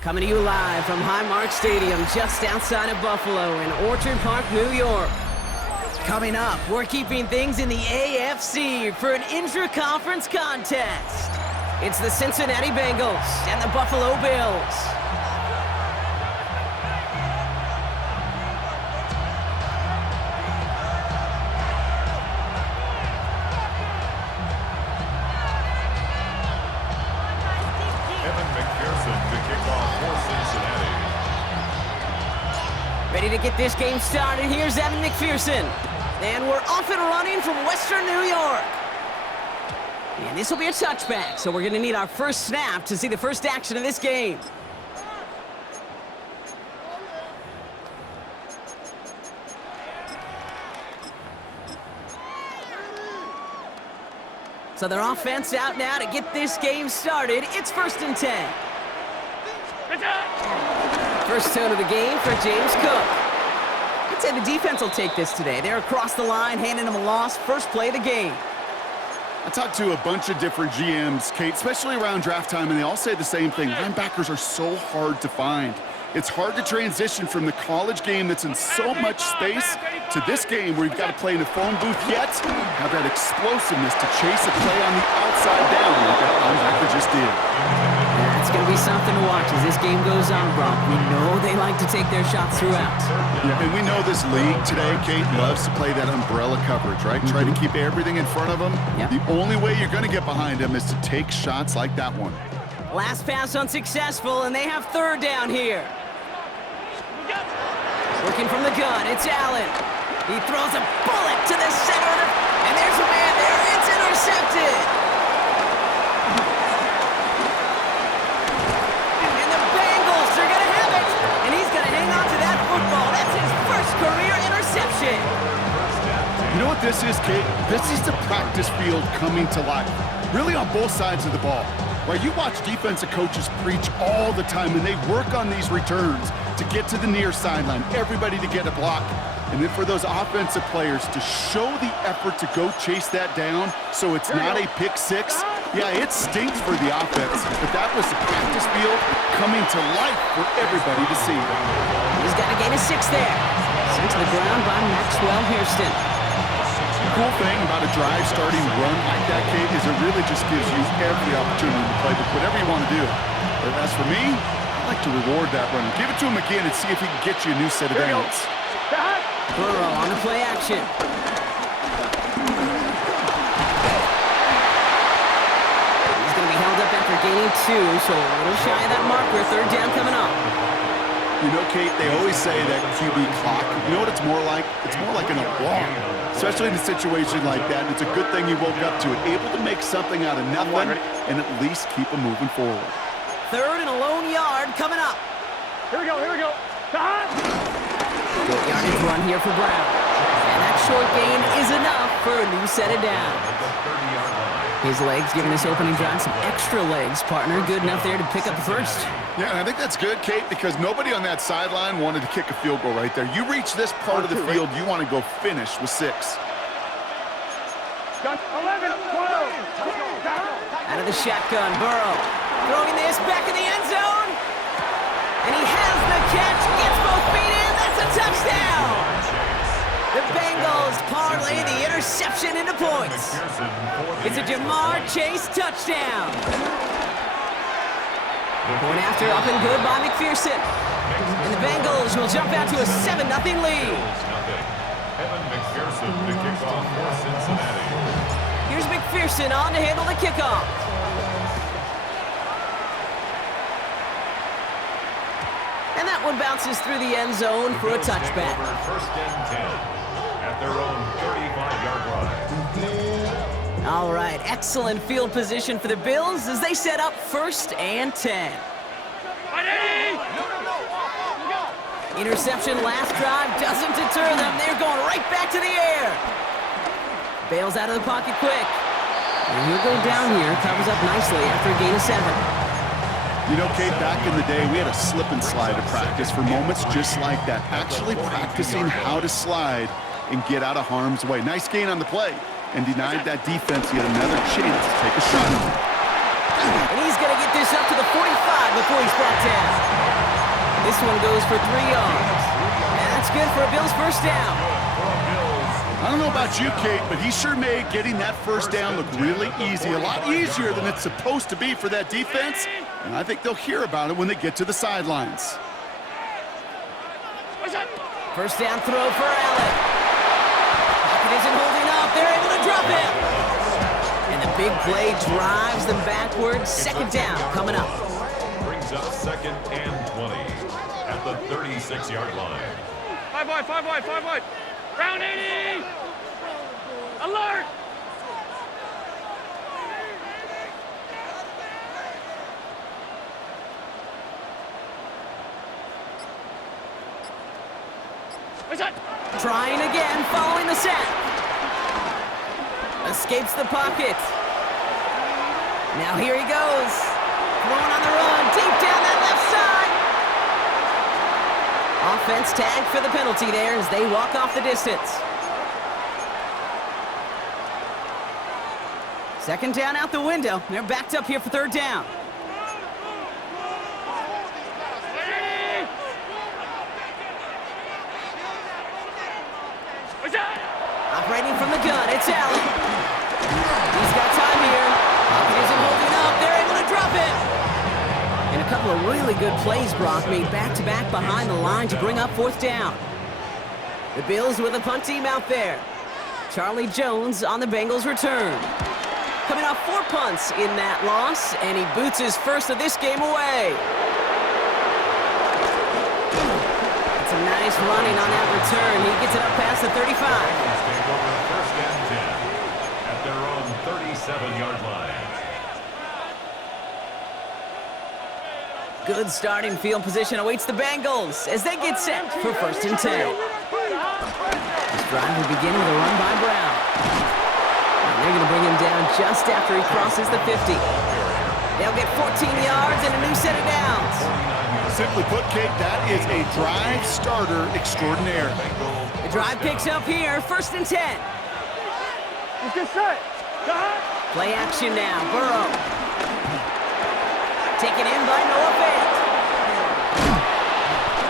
Coming to you live from Highmark Stadium, just outside of Buffalo in Orchard Park, New York. Coming up, we're keeping things in the AFC for an intra-conference contest. It's the Cincinnati Bengals and the Buffalo Bills. Ready to get this game started. Here's Evan McPherson. And we're off and running from Western New York. And this will be a touchback, so we're going to need our first snap to see the first action of this game. So their offense out now to get this game started. It's 1st and 10. First tone of the game for James Cook. I'd say the defense will take this today. They're across the line, handing them a loss. First play of the game. I talked to a bunch of different GMs, Kate, especially around draft time, and they all say the same thing. Linebackers are so hard to find. It's hard to transition from the college game that's in so much space to this game where you've got to play in a phone booth yet have that explosiveness to chase a play on the outside down like that linebacker just did. It's going to be something to watch as this game goes on, Brock. We know they like to take their shots throughout. Yeah, and we know this league today, Kate, loves to play that umbrella coverage, right? Try to keep everything in front of them. Yep. The only way you're going to get behind them is to take shots like that one. Last pass unsuccessful, and they have 3rd down here. Working from the gun, it's Allen. He throws a bullet to the center, and there's a man there. It's intercepted. And the Bengals are going to have it, and he's going to hang on to that football. That's his first career interception. You know what this is, Kate? This is the practice field coming to life, really on both sides of the ball. Right, you watch defensive coaches preach all the time, and they work on these returns to get to the near sideline, everybody to get a block. And then for those offensive players to show the effort to go chase that down so it's not a pick six. Yeah, it stinks for the offense, but that was the practice field coming to life for everybody to see. He's got a gain of 6 there. Sent to the ground by Maxwell Hairston. The cool thing about a drive starting run like that, Kate, is it really just gives you every opportunity to play whatever you want to do. But as for me, I like to reward that run. Give it to him again and see if he can get you a new set of downs. Burrow on the play action. He's going to be held up after gaining 2, so a little shy of that marker. 3rd down coming up. You know, Kate, they always say that QB clock, you know what it's more like? It's more like an alarm, especially in a situation like that. And it's a good thing you woke up to it, able to make something out of nothing and at least keep them moving forward. 3rd and a lone yard coming up. Here we go. Short yardage run here for Brown. And that short gain is enough for a new set of downs. His legs giving this opening drive some extra legs, partner. Good enough there to pick up the first. Yeah, and I think that's good, Kate, because nobody on that sideline wanted to kick a field goal right there. You reach this part of the field, you want to go finish with 6. 11, 12. Out of the shotgun, Burrow. Throwing this back in the end zone. And he has the catch, gets both feet in. That's a touchdown. The Bengals parlay the interception into points. It's a Jamar Chase touchdown. Point after up and good by McPherson. And the Bengals will jump out to a 7-0 lead. Evan McPherson, the kickoff for Cincinnati. Here's McPherson on to handle the kickoff. And that one bounces through the end zone for a touchback. 1st and 10 at their own 35-yard line. All right, excellent field position for the Bills as they set up 1st and 10. Interception last drive doesn't deter them. They're going right back to the air. Bails out of the pocket quick. And he'll go down here, covers up nicely after a gain of 7. You know, Kate, back in the day, we had a slip and slide to practice for moments just like that. Actually practicing how to slide and get out of harm's way. Nice gain on the play and denied that defense yet another chance to take a shot. And he's going to get this up to the 45 before he's brought down. This one goes for 3 yards. And that's good for a Bills first down. I don't know about you, Kate, but he sure made getting that first down look really easy. A lot easier than it's supposed to be for that defense. And I think they'll hear about it when they get to the sidelines. First down throw for Allen. Pocket isn't holding up. They're able to drop him. And the big play drives them backwards. Second down coming up. Brings up 2nd and 20 at the 36-yard line. 5 wide. Round 80! Alert! Trying again, following the sack. Escapes the pocket. Now here he goes. Throwing on the run, deep down that left side. Offense tagged for the penalty there as they walk off the distance. Second down out the window. They're backed up here for third down. Operating from the gun, it's Allen. He's got time here. Pocket isn't holding up. They're able to drop it. And a couple of really good plays, Brock, made back-to-back behind the line to bring up fourth down. The Bills with a punt team out there. Charlie Jones on the Bengals return. Coming off 4 punts in that loss, and he boots his first of this game away. It's a nice running on that return. He gets it up past the 35. Take over 1st and 10 at their own 37-yard line. Good starting field position awaits the Bengals as they get set for 1st and 10. This drive will begin with a run by Brown. And they're going to bring him down just after he crosses the 50. They'll get 14 yards and a new set of downs. Simply put, Kate, that is a drive starter extraordinaire. The drive picks up here, 1st and 10. Let's get set. Play action now, Burrow. Taken in by Noah Fant.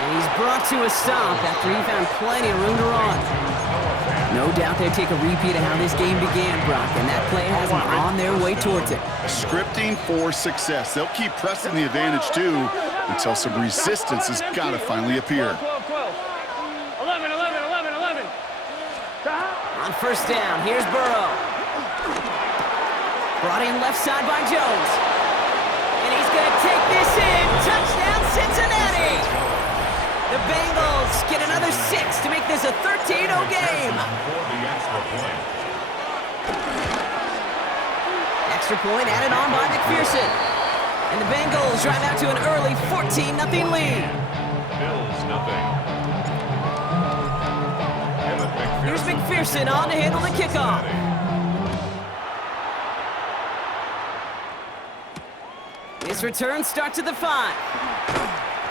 And he's brought to a stop after he found plenty of room to run. No doubt they'll take a repeat of how this game began, Brock, and that play has them on their way towards it. Scripting for success. They'll keep pressing the advantage, too, until some resistance has got to finally appear. 11. On first down, here's Burrow. Brought in left side by Jones. And he's going to take this in. Touchdown, Cincinnati! The Bengals get another 6 to make this a 13-0 game. For the extra point. Extra point added on by McPherson. And the Bengals drive out to an early 14-0 lead. Bills nothing. Here's McPherson on to handle the kickoff. This return starts at the 5.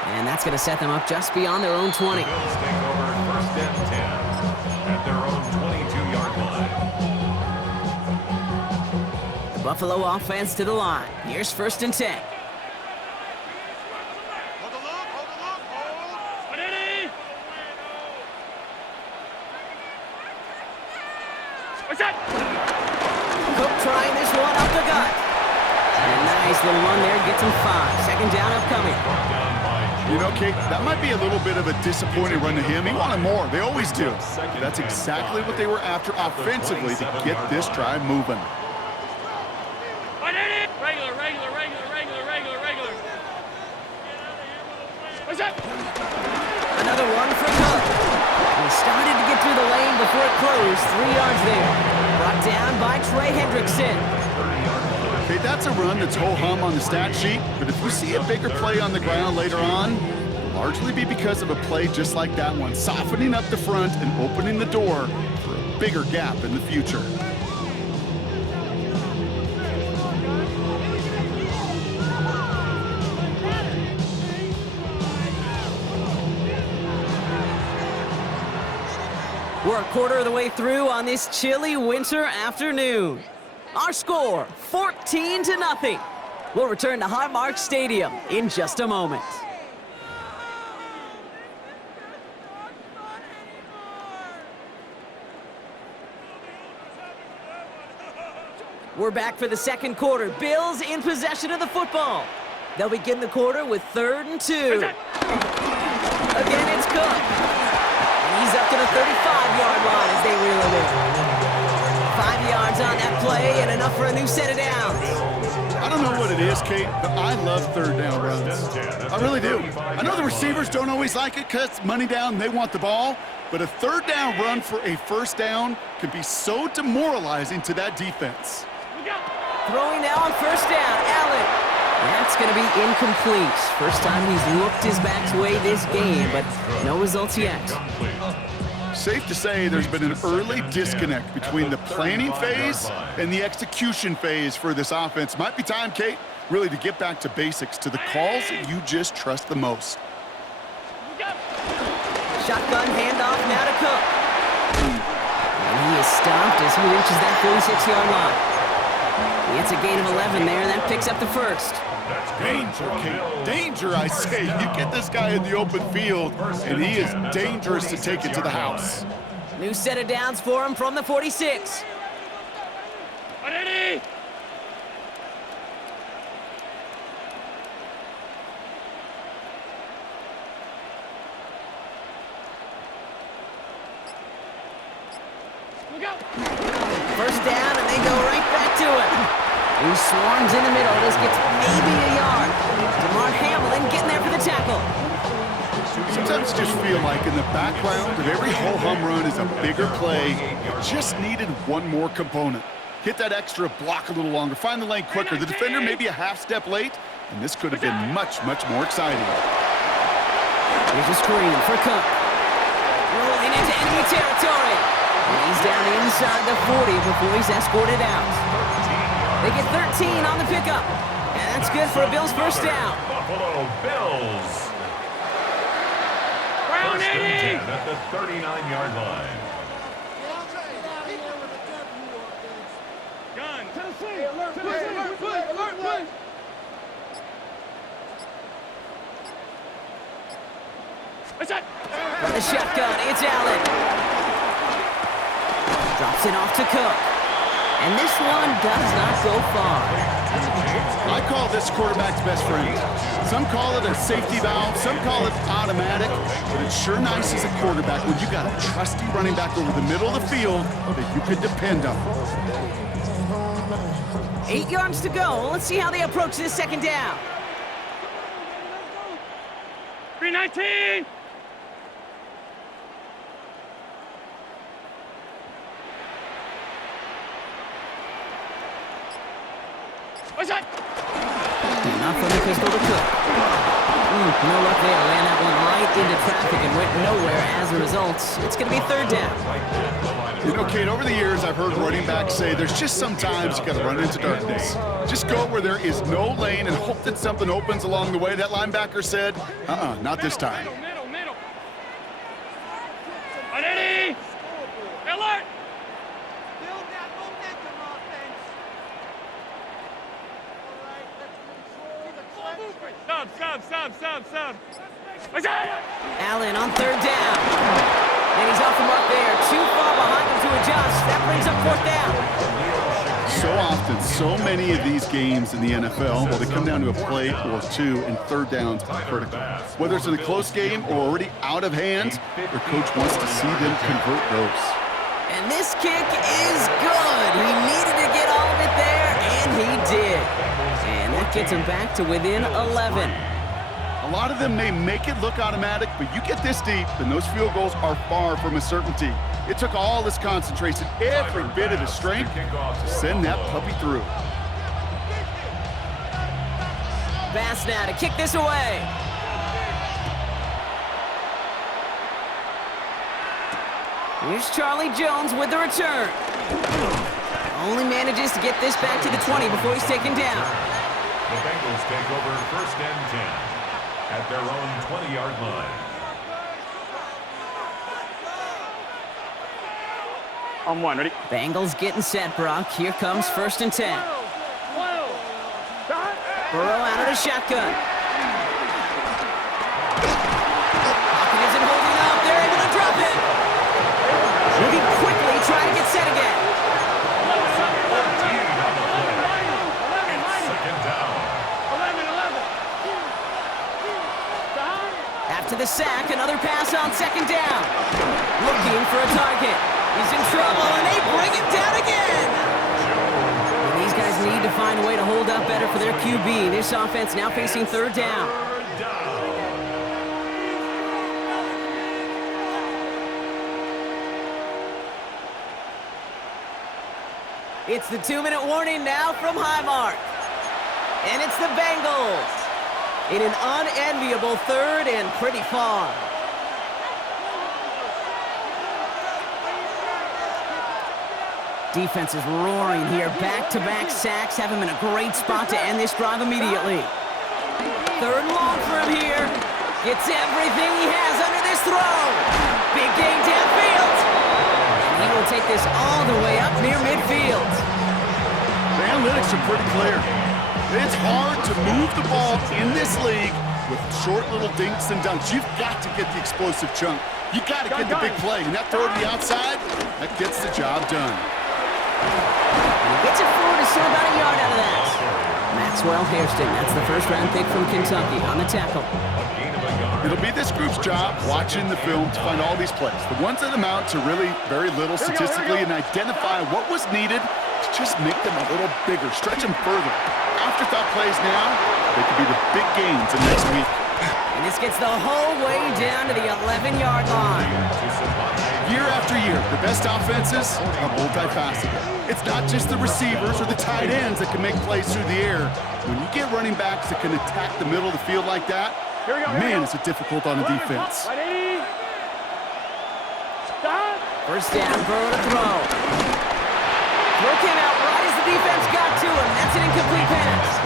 And that's going to set them up just beyond their own 20. Bills take over 1st and 10 at their own 22-yard line. The Buffalo offense to the line. Here's 1st and 10. Cook trying this one up the gut. And a nice little run there gets him 5. Second down upcoming. You know, Kate, that might be a little bit of a disappointing run to him. He wanted more. They always do. That's exactly what they were after offensively to get this drive moving. Another one for Cook. He started to get through the lane before it closed. 3 yards there. Brought down by Trey Hendrickson. Okay, that's a run that's ho-hum on the stat sheet, but if you see a bigger play on the ground later on, it'll largely be because of a play just like that one, softening up the front and opening the door for a bigger gap in the future. We're a quarter of the way through on this chilly winter afternoon. Our score, 14-0. We'll return to Highmark Stadium in just a moment. We're back for the second quarter. Bills in possession of the football. They'll begin the quarter with 3rd and 2. Again, it's Cook. And he's up to the 35-yard line as they reel him in. 5 yards on that play and enough for a new set of downs. I don't know what it is, Kate, but I love 3rd down runs. I really do. I know the receivers don't always like it because money down, they want the ball, but a 3rd down run for a 1st down can be so demoralizing to that defense. Throwing now on 1st down, Allen. That's going to be incomplete. First time he's looked his back's way this game, but no results yet. Safe to say there's been an early disconnect between the planning phase and the execution phase for this offense. Might be time, Kate, really to get back to basics, to the calls that you just trust the most. Shotgun handoff now to Cook. And he is stopped as he reaches that 46-yard line. He gets a gain of 11 there, and that picks up the 1st. Danger, Kate. Danger, I say. You get this guy in the open field, and he is dangerous to take it to the house. New set of downs for him from the 46. Ready? Look out! 1st down, and they go right back to it. He swarms in the middle. This gets maybe a yard. DeMar Hamlin getting there for the tackle. Sometimes you just feel like in the background of every ho-hum run is a bigger play. You just needed one more component. Hit that extra block a little longer. Find the lane quicker. The defender may be a half step late, and this could have been much, much more exciting. Here's a screen for Cook. Rolling into enemy territory. And he's down inside the 40 before he's escorted out. They get 13 on the pickup. And that's good for a Bills 1st down. Buffalo Bills. Round 1st 80! and 10 at the 39-yard line. Gun. Tennessee! Alert! What's that? From the shotgun, it's Allen. Drops it off to Cook. And this one does not go far. I call this quarterback's best friend. Some call it a safety valve, some call it automatic, but it's sure nice as a quarterback when you got a trusty running back over the middle of the field that you could depend on. 8 yards to go. Let's see how they approach this 2nd down. 319! What's that? Not from the pistol to Cook. No luck there. Ran that one right into traffic and went nowhere as a result. It's going to be 3rd down. You know, Kate, over the years, I've heard running backs say there's just sometimes you got to run into darkness. Just go where there is no lane and hope that something opens along the way. That linebacker said, not this time. Middle. Ready? Alert! Build that momentum offense. All right, let's control the Stop. What's that? Allen on 3rd down. And he's off the mark there. Too far behind him to adjust. That brings up 4th down. So often, so many of these games in the NFL, well, they come down to a play or two, and 3rd downs are critical. Whether it's in a close game or already out of hand, the coach wants to see them convert those. And this kick is good. He needed to get all of it there, and he did. And that gets him back to within 11. A lot of them may make it look automatic, but you get this deep, and those field goals are far from a certainty. It took all his concentration, every bit of his strength, to send that puppy through. Pass now to kick this away. Here's Charlie Jones with the return. Only manages to get this back to the 20 before he's taken down. The Bengals take over 1st and 10 at their own 20-yard line. On 1, ready? Bengals getting set, Brock. Here comes 1st and 10. Burrow out of the shotgun. Pocket isn't holding up. They're able to drop it. Moving quickly, trying to get set again. After the sack, another pass on second down. Looking for a target. He's in trouble, and they bring him down again. And these guys need to find a way to hold up better for their QB. This offense now facing third down. It's the 2-minute warning now from Highmark. And it's the Bengals in an unenviable third and pretty far. Defense is roaring here. Back-to-back sacks have him in a great spot to end this drive immediately. Third and long for him here. Gets everything he has under this throw. Big gain downfield. And he will take this all the way up near midfield. The analytics are pretty clear. It's hard to move the ball in this league with short little dinks and dunks. You've got to get the explosive chunk. You got to get the big play. And that throw to the outside, that gets the job done. And he gets it forward to still about a yard out of that. Maxwell Hairston, that's the first-round pick from Kentucky on the tackle. It'll be this group's job watching the film to find all these plays. The ones that amount to really very little statistically and identify what was needed to just make them a little bigger, stretch them further. Afterthought plays now, they could be the big gains in next week. And this gets the whole way down to the 11-yard line. Year after year, the best offenses are multifaceted. It's not just the receivers or the tight ends that can make plays through the air. When you get running backs that can attack the middle of the field like that, man, is it difficult on the defense. First down, Burrow to throw. Throw came out right as the defense got to him. That's an incomplete pass.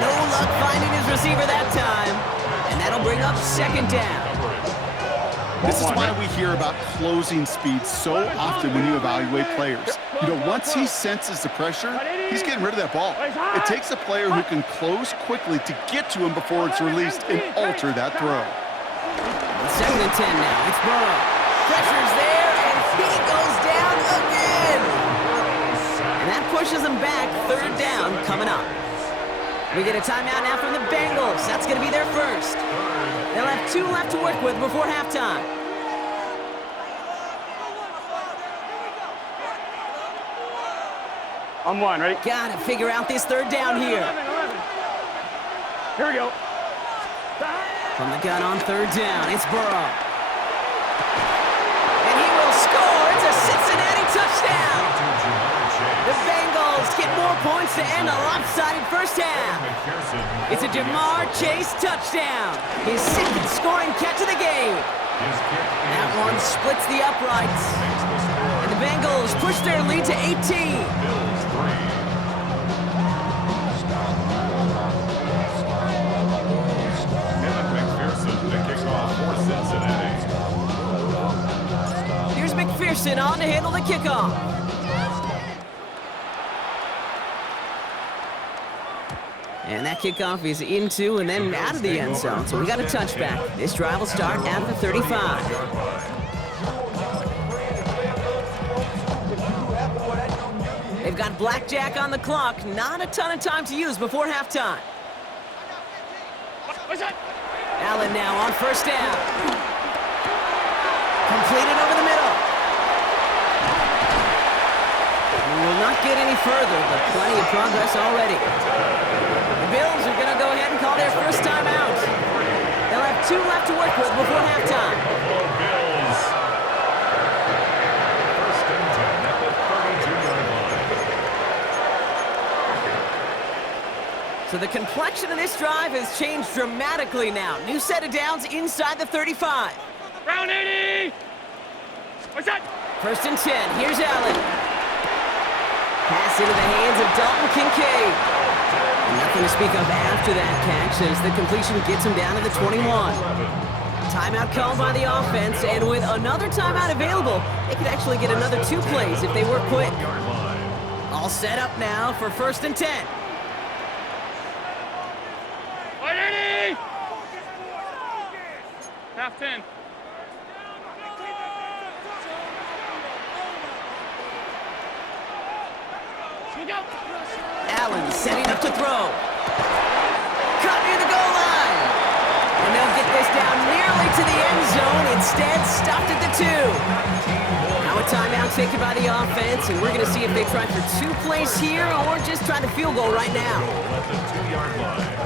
No luck finding his receiver that time. And that'll bring up second down. This is why we hear about closing speed so often when you evaluate players. You know, once he senses the pressure, he's getting rid of that ball. It takes a player who can close quickly to get to him before it's released and alter that throw. Second and 10 now. It's Burrow. Pressure's there, and he goes down again. And that pushes him back. Third down coming up. We get a timeout now from the Bengals. That's going to be their first. They'll have 2 left to work with before halftime. On one, ready? Gotta figure out this third down here. 11. Here we go. From the gun on third down, it's Burrow. And he will score. It's a Cincinnati touchdown. The Bengals get more points to end a lopsided first half. It's a Jamar Chase touchdown. His second scoring catch of the game. That one splits the uprights. And the Bengals push their lead to 18. Here's McPherson on to handle the kickoff. And that kickoff is into and then out of the end zone. So we got a touchback. This drive will start at the 35. They've got blackjack on the clock. Not a ton of time to use before halftime. Allen now on first down. Completed over the middle. We will not get any further, but plenty of progress already. The Bills are going to go ahead and call their first time out. They'll have 2 left to work with before halftime. First and 10 at the 32-yard line. So the complexion of this drive has changed dramatically now. New set of downs inside the 35. Round 80! What's that? First and 10. Here's Allen. Pass into the hands of Dalton Kincaid. And nothing to speak of after that catch as the completion gets him down to the 21. Timeout called by the offense, and with another timeout available, they could actually get another 2 plays if they work quick. All set up now for first and 10. 180! Half 10. Allen setting up to throw. Cut near the goal line. And they'll get this down near instead stuffed at the 2. Now a timeout taken by the offense, and we're going to see if they try for 2 plays here or just try the field goal right now. At the 2-yard line.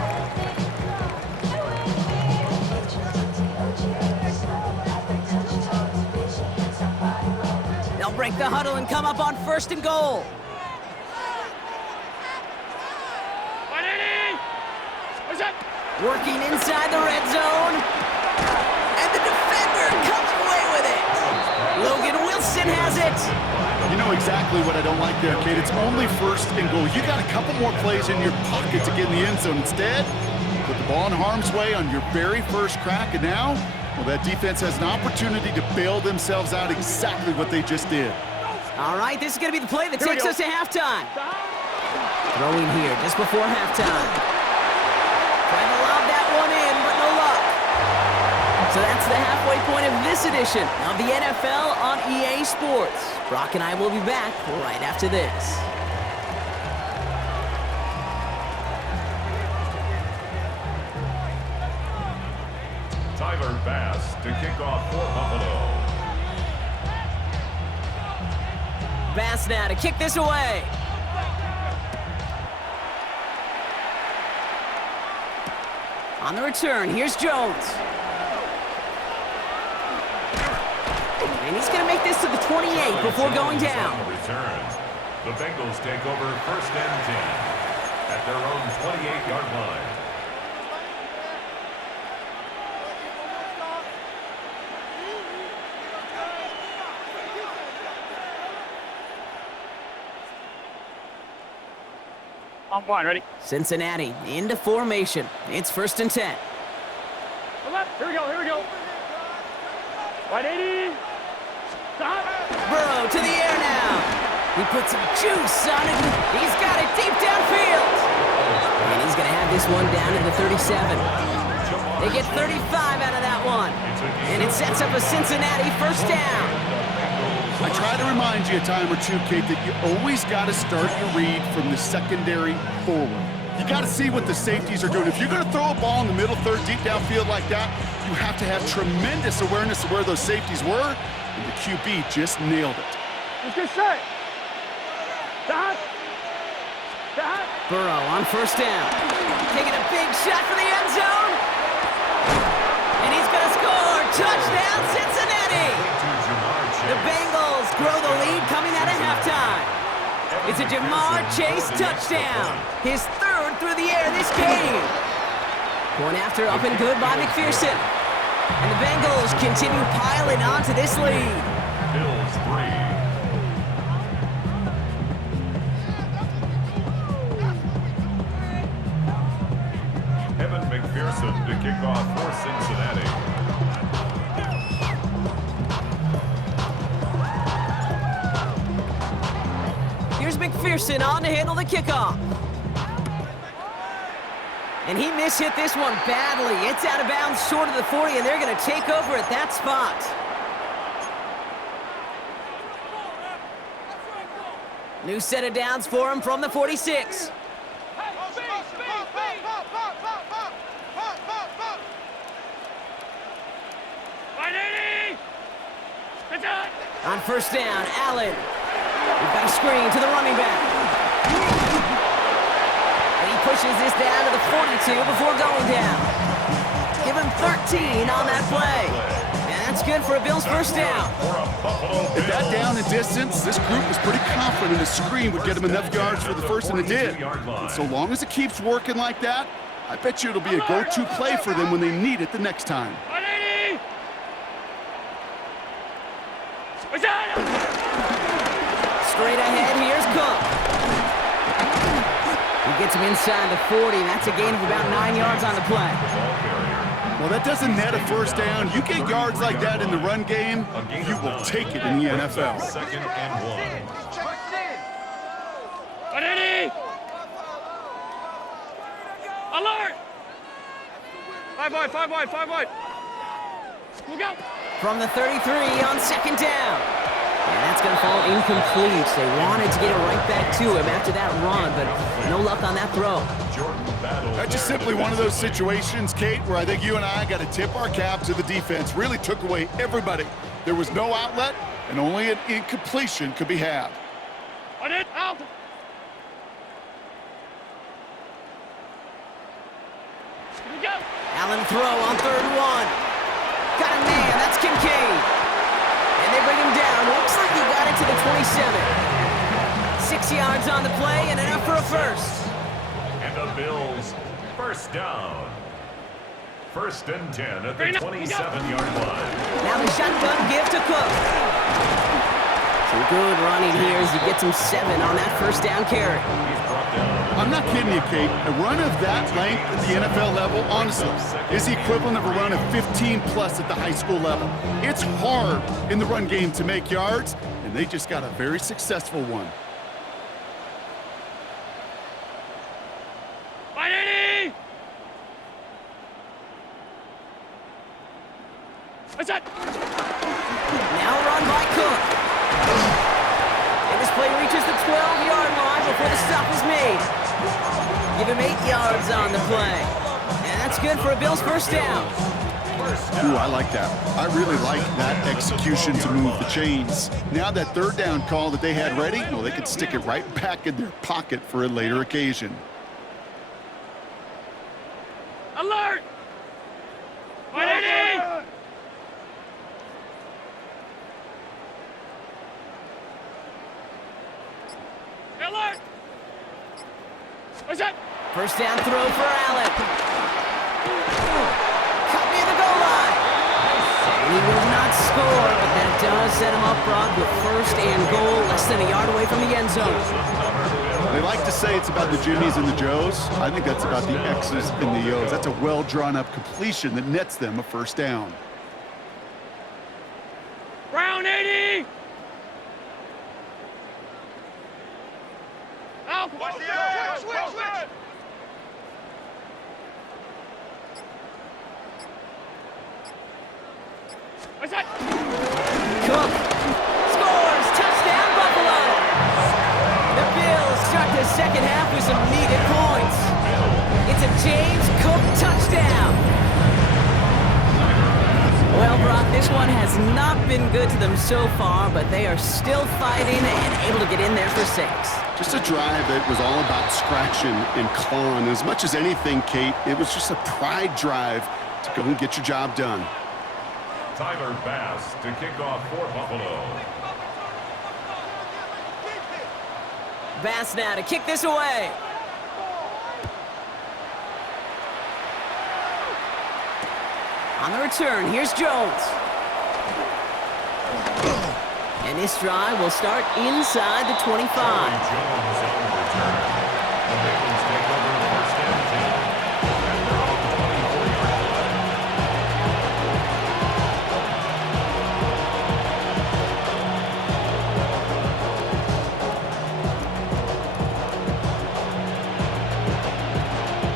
They'll break the huddle and come up on 1st and goal. Working inside the red zone. And the defender comes away with it. Logan Wilson has it. You know exactly what I don't like there, Kate. It's only 1st and goal. You got a couple more plays in your pocket to get in the end zone. Instead, put the ball in harm's way on your very first crack, and now, well, that defense has an opportunity to bail themselves out exactly what they just did. All right, this is going to be the play that takes us to halftime. Throwing here just before halftime. Trying to lob that one in, but no luck. So that's the halfway point of this edition of the NFL on EA Sports. Brock and I will be back right after this. Tyler Bass to kick off for Buffalo. Bass now to kick this away. On the return, here's Jones. And he's going to make this to the 28 before going down. On the return, the Bengals take over 1st and 10 at their own 28-yard line. On one, ready? Cincinnati into formation. It's 1st and 10. Come on, here we go, here we go. 180. Stop. Burrow to the air now. He puts some juice on it. He's got it deep downfield. And he's going to have this one down to the 37. They get 35 out of that one. And it sets up a Cincinnati 1st down. I try to remind you a time or two, Kate, that you always got to start your read from the secondary forward. You got to see what the safeties are doing. If you're going to throw a ball in the middle third deep downfield like that, you have to have tremendous awareness of where those safeties were, and the QB just nailed it. Let's get set. Stop. Stop. Burrow on 1st down. Taking a big shot for the end zone. And he's going to score. Touchdown, Cincinnati. The Bengals grow the lead coming out of halftime. It's a Jamar Chase touchdown. His 3rd through the air this game. Point after up and good by McPherson. And the Bengals continue piling onto this lead. Bills 3. Evan McPherson to kick off for Cincinnati. Here's McPherson on to handle the kickoff. And he mishit this one badly. It's out of bounds short of the 40, and they're going to take over at that spot. New set of downs for him from the 46. On 1st down, Allen. We've got a screen to the running back. And he pushes this down to the 42 before going down. Give him 13 on that play. And that's good for a Bills 1st down. At that down and distance, this group was pretty confident the screen would get them enough yards for the 1st, and it did. And so long as it keeps working like that, I bet you it'll be a go-to play for them when they need it the next time. 180. Straight ahead, here's Cook. He gets him inside the 40. That's a gain of about 9 yards on the play. Well, that doesn't net a 1st down. You get yards like that in the run game, you will take it in the NFL. 2nd and 1. 180. Alert. 5 wide, 5 wide, 5 wide. We'll go. From the 33 on 2nd down. And that's going to fall incomplete. They wanted to get it right back to him after that run, but no luck on that throw. That's just simply one of those situations, Kate, where I think you and I got to tip our cap to the defense. Really took away everybody. There was no outlet, and only an incompletion could be had. On it, out! Here we go! Allen throw on 3rd and 1. Got a man, that's Kincaid. And they bring him down. Looks like he got it to the 27. 6 yards on the play and enough for a first. And the Bills, first down. 1st and 10 at the 27-yard line. Now the shotgun give to Cook. Some good running here as he gets him 7 on that 1st down carry. I'm not kidding you, Kate. A run of that length at the NFL level, honestly, is the equivalent of a run of 15-plus at the high school level. It's hard in the run game to make yards, and they just got a very successful one. What's that? Now run by Cook. And this play reaches the 12-yard line before the stop is made. Give him 8 yards on the play. And that's good for a Bills 1st down. Ooh, I like that. I really like that execution to move the chains. Now that 3rd down call that they had ready, well, they could stick it right back in their pocket for a later occasion. Alert! 180! Alert! What's that? 1st down throw for Allen. Cut near the goal line. And he will not score, but that does set him up broad with 1st and goal, less than a yard away from the end zone. They like to say it's about the Jimmies and the Joes. I think that's about the X's and the O's. That's a well-drawn-up completion that nets them a 1st down. Brown 80! Out! Switch! What's that? Cook scores! Touchdown, Buffalo! The Bills start the 2nd half with some needed points. It's a James Cook touchdown. Well, Brock, this one has not been good to them so far, but they are still fighting and able to get in there for 6. Just a drive that was all about scratching and clawing. As much as anything, Kate, it was just a pride drive to go and get your job done. Tyler Bass to kick off for Buffalo. Bass now to kick this away. On the return, here's Jones. And this drive will start inside the 25. Jones on the return. The Bengals take over 1st and 10 at their own 24-yard line.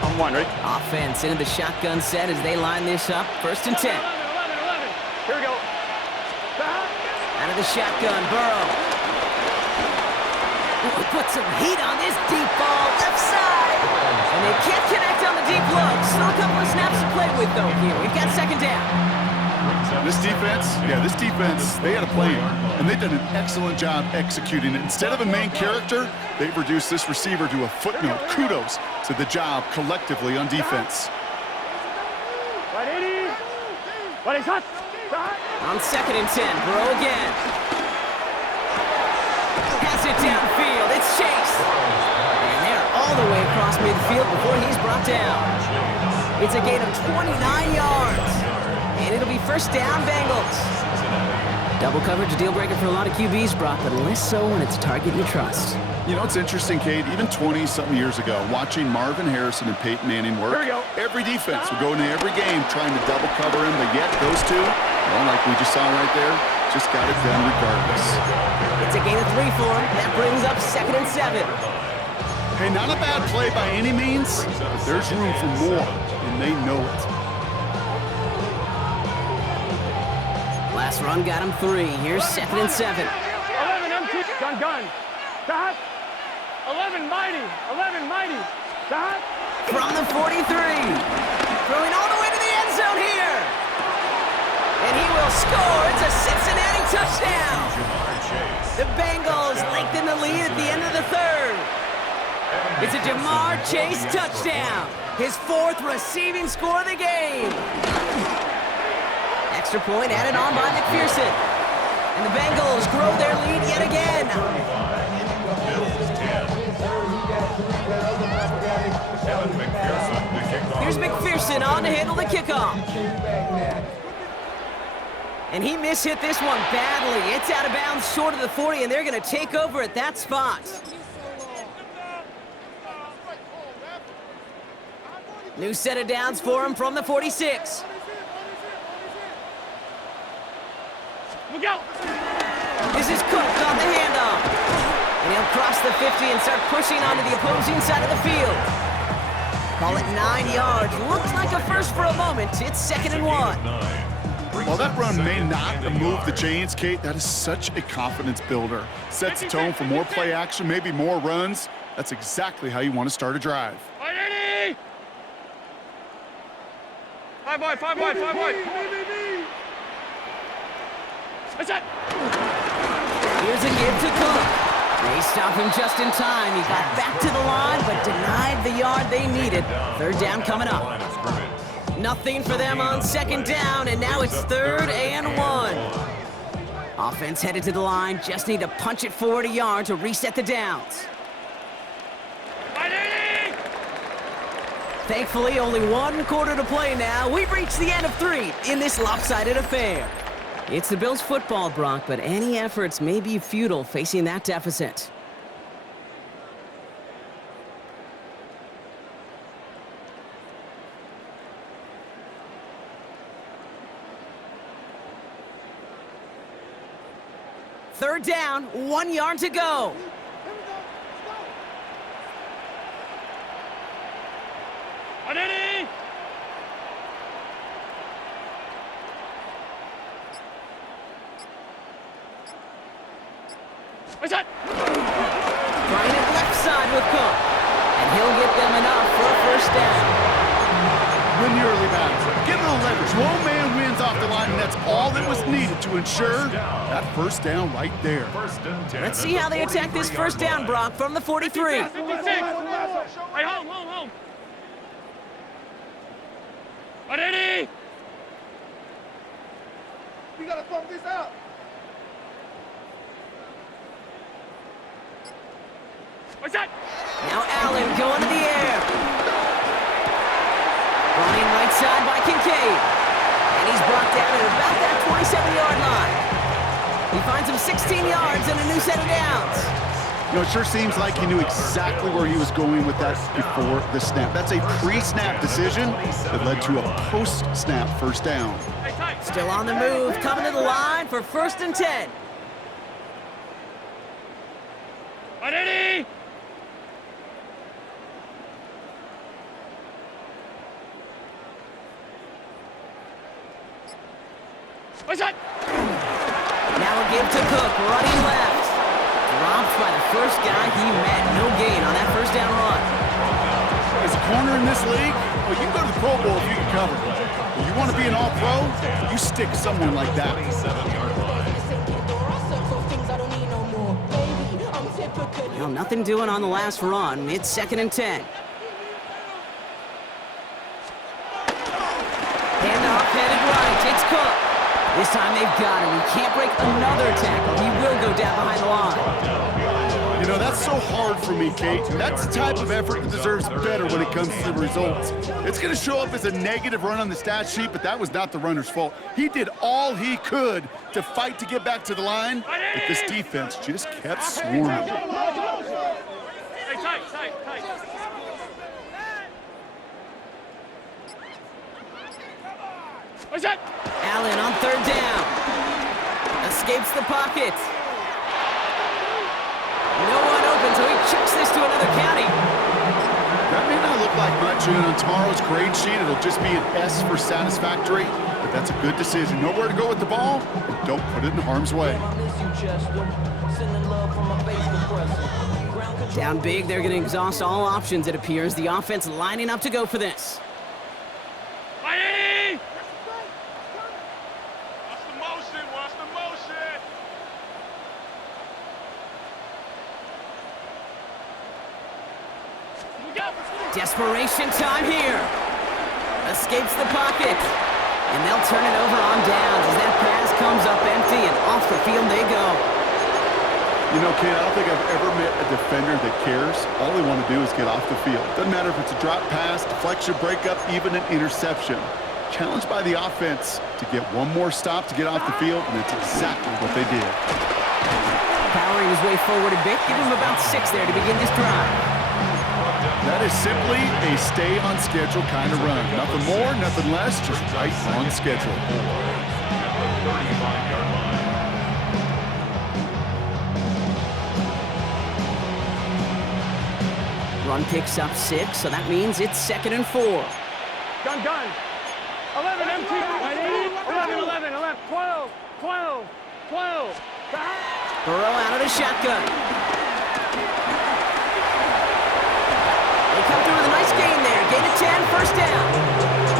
On 1, ready? Offense into the shotgun set as they line this up. 1st and 10. 11. Here we go. Out of the shotgun, Burrow. Ooh, put some heat on this deep ball, left side. And they can't connect on the deep look. Still a couple of snaps to play with, though, here. We've got 2nd down. This defense, they had a plan, and they've done an excellent job executing it. Instead of a main character, they've reduced this receiver to a footnote. Kudos to the job collectively on defense. 180! What is that? On 2nd and 10, Burrow again. Pass it downfield, it's Chase. And they're all the way across midfield before he's brought down. It's a gain of 29 yards. And it'll be 1st down, Bengals. Double coverage, a deal breaker for a lot of QBs, Brock, but less so when it's a target you trust. You know, it's interesting, Kate, even 20-something years ago, watching Marvin Harrison and Peyton Manning work, every defense would go into every game trying to double cover him, but yet those two, well, like we just saw right there, just got it done regardless. It's a gain of 3 for him. That brings up 2nd and 7. Hey, not a bad play by any means, but there's room for more, and they know it. Last run got him 3. Here's 2nd and 7. Gun, gun. Stop. 11 mighty. 11 mighty. Stop. From the 43. Throwing all the way to the end zone here. And he will score. It's a Cincinnati touchdown. Jamar Chase. The Bengals lengthen the lead at the end of the third. It's a Jamar Chase touchdown. His 4th receiving score of the game. Extra point added on by McPherson. And the Bengals grow their lead yet again. Bills 10. Kevin McPherson to kick off. Here's McPherson on to handle the kickoff. And he mishit this one badly. It's out of bounds short of the 40, and they're going to take over at that spot. New set of downs for him from the 46. Look out. This is Cook on the handoff. And he'll cross the 50 and start pushing onto the opposing side of the field. Call it 9 yards. Looks like a first for a moment. It's 2nd and 1. While that run may not move the chains, Kate, that is such a confidence builder. Sets the tone for more play action, maybe more runs. That's exactly how you want to start a drive. 5 wide, 5 wide, 5 wide. What's that? Here's a give to Cook. They stop him just in time. He got back to the line, but denied the yard they needed. 3rd down coming up. Line of scrimmage. Nothing for them on 2nd down, and now it's 3rd and 1. Offense headed to the line. Just need to punch it forward a yard to reset the downs. Thankfully, only 1 quarter to play now. We've reached the end of 3 in this lopsided affair. It's the Bills football, Brock, but any efforts may be futile facing that deficit. Third down, 1 yard to go. Ready? What's that? Trying it left side with Cook. And he'll get them enough for a 1st down. Win the early battles. Get a little leverage. One man wins off the line, and that's all that was needed to ensure that 1st down right there. 1st and 10. Let's see how they attack this 1st down, Brock, from the 43. 56. Hey, home. Ready? We gotta thump this out. What's that? Now Allen going to the air. Running right side by Kincaid. And he's brought down at about that 27-yard line. He finds him 16 yards and a new set of downs. You know, it sure seems like he knew exactly where he was going with that before the snap. That's a pre-snap decision that led to a post-snap 1st down. Hey, tight. Still on the move, coming to the line for 1st and 10. Ready? What's that? Now a give to Cook, running left. Dropped by the first guy he met. No gain on that 1st down run. As a corner in this league, well, you can go to the Pro Bowl if you can cover. If you want to be an all-pro, you stick someone like that. 7-yard line. Well, nothing doing on the last run. It's 2nd and 10. Handoff headed right. It's Cook. This time they've got him. He can't break another tackle. He will go down behind the line. You know, that's so hard for me, Kate. That's the type of effort that deserves better when it comes to the results. It's going to show up as a negative run on the stat sheet, but that was not the runner's fault. He did all he could to fight to get back to the line, but this defense just kept swarming. Hey, tight. What's that? Allen on 3rd down. Escapes the pocket. No one open, so he chucks this to another county. That may not look like much, and on tomorrow's grade sheet, it'll just be an S for satisfactory, but that's a good decision. Nowhere to go with the ball, and don't put it in harm's way. Down big, they're going to exhaust all options, it appears. The offense lining up to go for this. Mighty! Watch the motion, watch the motion. Desperation time here. Escapes the pocket. And they'll turn it over on downs as that pass comes up empty and off the field they go. You know, Kate, I don't think I've ever met a defender that cares. All they want to do is get off the field. Doesn't matter if it's a drop pass, deflection, breakup, even an interception. Challenged by the offense to get one more stop to get off the field, and that's exactly what they did. Powering his way forward a bit, give him about 6 there to begin this drive. That is simply a stay on schedule kind of run. Nothing more, nothing less, just right on schedule. At the 35-yard line. Run picks up 6, so that means it's 2nd and 4. Gun. 11, empty. 11, 11, 11, 12, 12, 12. Burrow out of the shotgun. They come through with a nice gain there. Gain of 10, first down.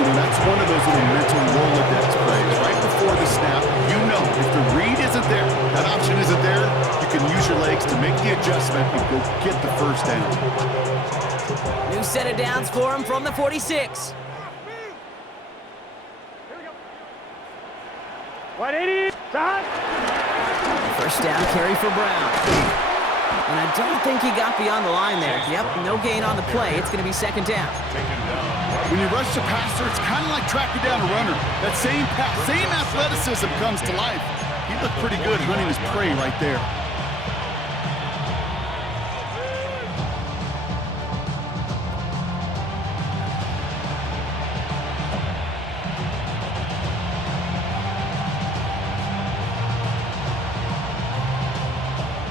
You know, that's one of those little mental Rolodex plays. Right before the snap, you know if the read isn't there, that option isn't there, you can use your legs to make the adjustment and go get the first down. New set of downs for him from the 46. What 80? Dot. First down carry for Brown. And I don't think he got beyond the line there. Yep, no gain on the play. It's going to be 2nd down. When you rush the passer, it's kind of like tracking down a runner. That same pass, same athleticism comes to life. He looked pretty good hunting his prey right there.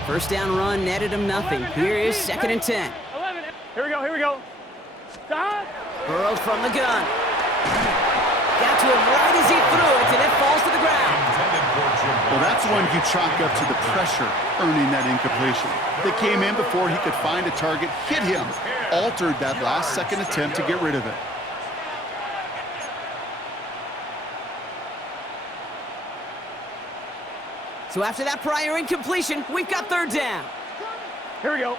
First down run netted him nothing. Here is 2nd and 10. 11. Here we go. Dot. Burrow from the gun. Got to him right as he threw it, and it falls to the ground. Well, that's one you chalk up to the pressure earning that incompletion. They came in before he could find a target, hit him, altered that last-second attempt to get rid of it. So after that prior incompletion, we've got 3rd down. Here we go.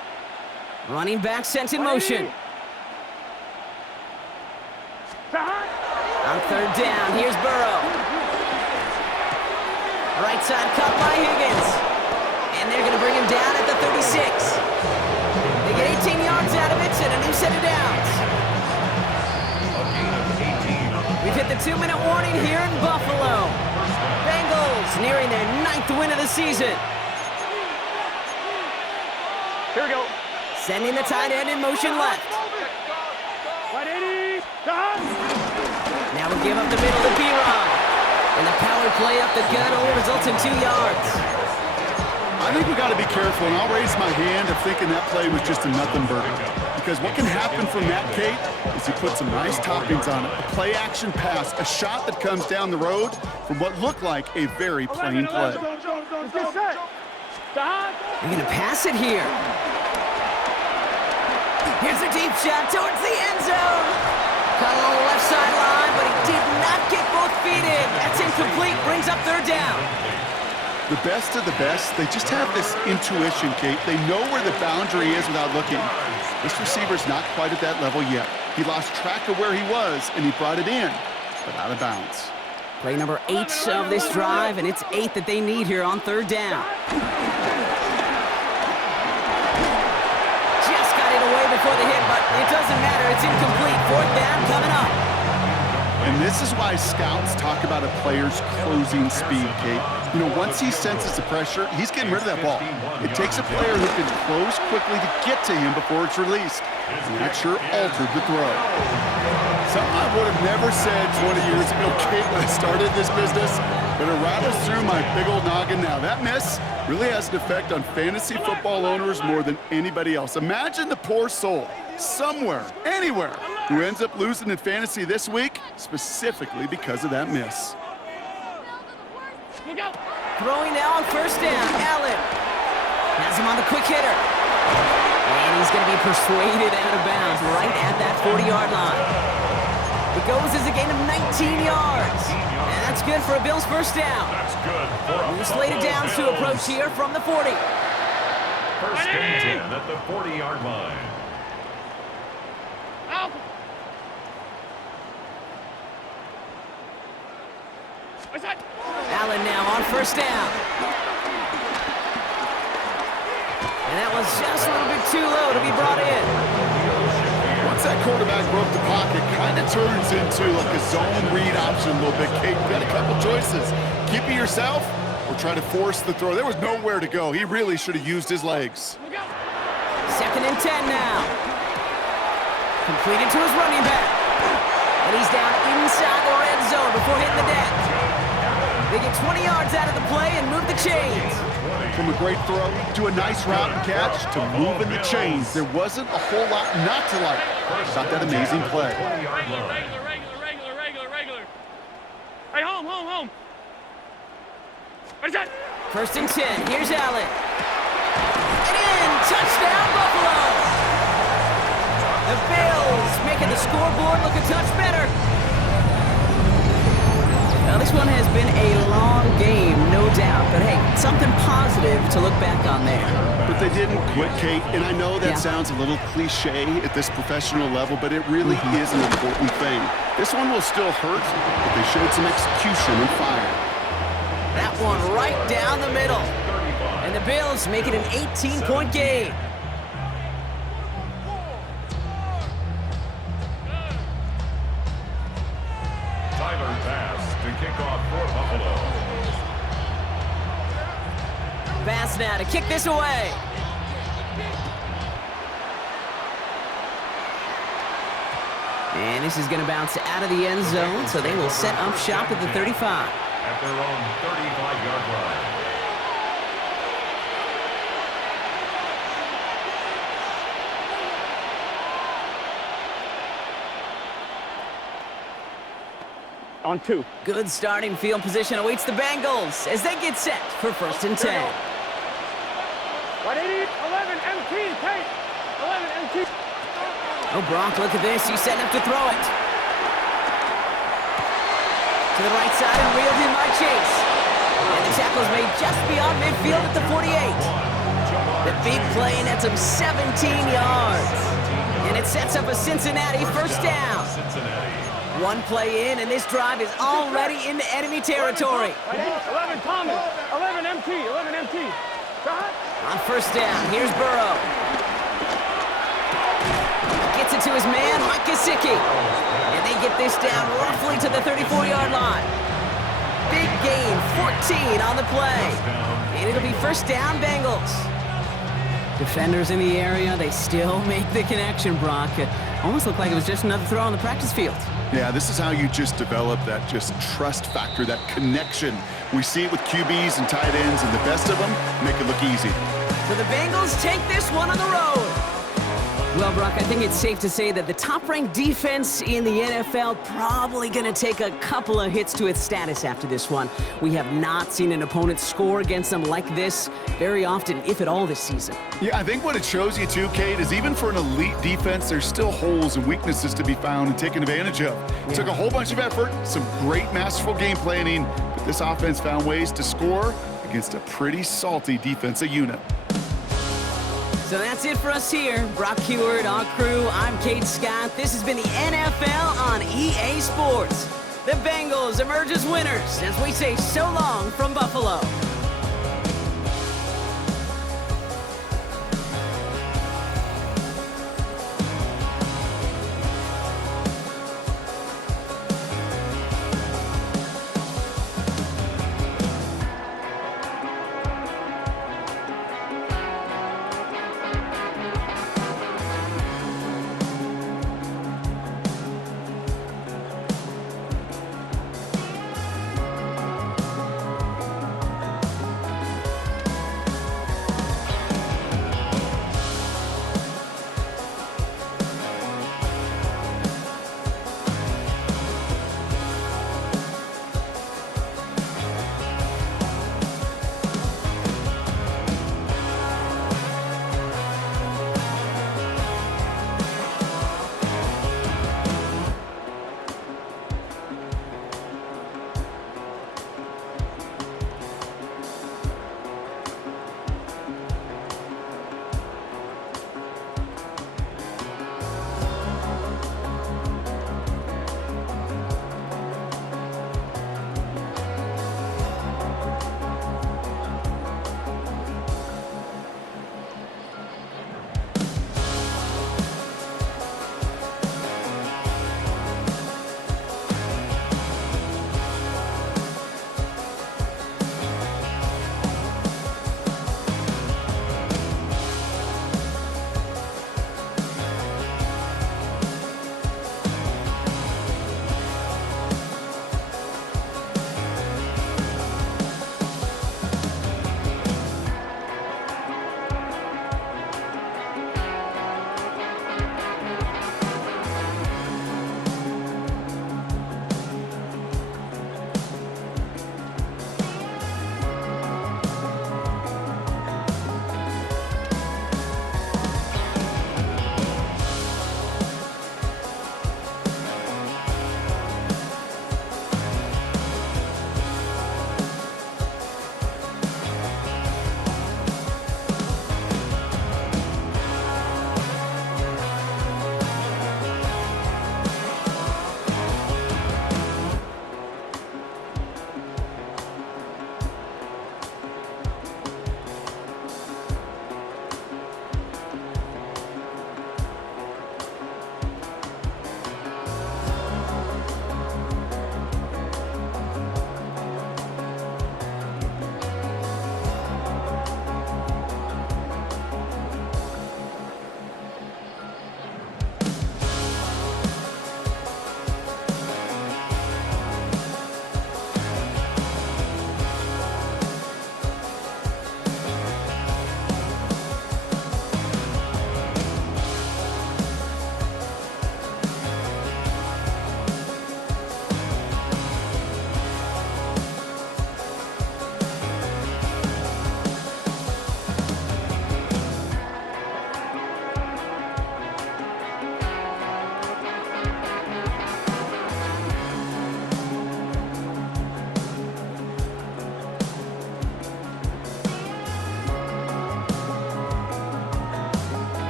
Running back sent in motion. Dot. On 3rd down, here's Burrow. Right side cut by Higgins. And they're going to bring him down at the 36. They get 18 yards out of it and a new set of downs. We've hit the 2-minute warning here in Buffalo. Bengals nearing their 9th win of the season. Here we go. Sending the tight end in motion left. 180. Dot. Now we give up the middle to B-Ron. And the power play up the gut only results in 2 yards. I think we got to be careful, and I'll raise my hand of thinking that play was just a nothing burger. Because what can happen from that, Kate, is he put some nice toppings on it. A play-action pass, a shot that comes down the road from what looked like a very plain play. Get set. Dot. They're going to pass it here. Here's a deep shot towards the end zone. Caught on the left sideline, but he did not get both feet in. That's incomplete, brings up 3rd down. The best of the best, they just have this intuition, Kate. They know where the boundary is without looking. This receiver's not quite at that level yet. He lost track of where he was, and he brought it in, but out of bounds. Play number 8 of this drive, and it's 8 that they need here on 3rd down. Just got it away before the hit, but it doesn't matter. It's incomplete. 4th down coming up. And this is why scouts talk about a player's closing speed, Kate. You know, once he senses the pressure, he's getting rid of that ball. It takes a player who can close quickly to get to him before it's released. And that sure altered the throw. Something I would have never said 20 years ago, Kate, when I started this business, but it rattles through my big old noggin now. That miss really has an effect on fantasy football owners more than anybody else. Imagine the poor soul, somewhere, anywhere, who ends up losing in fantasy this week, specifically because of that miss. Throwing now on 1st down, Allen. Has him on the quick hitter. And he's going to be persuaded out of bounds right at that 40-yard line. It goes as a gain of 19 yards. And that's good for a Bills first down. That's good for a New slated downs to approach here from the 40. First and 10 at the 40-yard line. Out. What's that? Allen now on first down. And that was just a little bit too low to be brought in. Once that quarterback broke the pocket, kind of turns into like a zone read option a little bit. Kate, you got a couple choices. Keep it yourself or try to force the throw. There was nowhere to go. He really should have used his legs. Look out. Second and 10 now. Completed to his running back. And he's down inside the red zone before hitting the deck. They get 20 yards out of the play and move the chains. From a great throw to a nice route and catch to moving the chains. There wasn't a whole lot not to like about that amazing play. Regular. Hey, home. What's that? First and 10. Here's Allen. And in. Touchdown, Buffalo. The Bills making the scoreboard look a touch better. Now, this one has been a long game, no doubt. But, hey, something positive to look back on there. But they didn't quit, Kate. And I know that sounds a little cliche at this professional level, but it really is an important thing. This one will still hurt, but they showed some execution and fire. That one right down the middle. And the Bills make it an 18-point game. Tyler Bass to kick off for Buffalo. Bass now to kick this away. And this is going to bounce out of the end zone, so they will set up shop at the 35. At their own 35-yard line. On 2. Good starting field position awaits the Bengals as they get set for first and 10. 180, 11 MT, Kate. 11 MT. Oh, Brock, look at this. He's setting up to throw it. To the right side and reeled in by Chase. And the tackle's made just beyond midfield at the 48. The big play nets him 17 yards. And it sets up a Cincinnati first down. One play in, and this drive is already into enemy territory. 11 Thomas. 11 MT. 11 MT. Shot. On first down, here's Burrow. Gets it to his man, Mike Gesicki. And they get this down roughly to the 34-yard line. Big gain, 14 on the play. And it'll be first down, Bengals. Defenders in the area, they still make the connection, Brock. It almost looked like it was just another throw on the practice field. Yeah, this is how you just develop that just trust factor, that connection. We see it with QBs and tight ends, and the best of them make it look easy. So the Bengals take this one on the road. Well, Brock, I think it's safe to say that the top-ranked defense in the NFL probably going to take a couple of hits to its status after this one. We have not seen an opponent score against them like this very often, if at all, this season. Yeah, I think what it shows you too, Kate, is even for an elite defense, there's still holes and weaknesses to be found and taken advantage of. It took a whole bunch of effort, some great masterful game planning, but this offense found ways to score against a pretty salty defensive unit. So that's it for us here. Brock Heward, our crew, I'm Kate Scott. This has been the NFL on EA Sports. The Bengals emerge as winners as we say so long from Buffalo.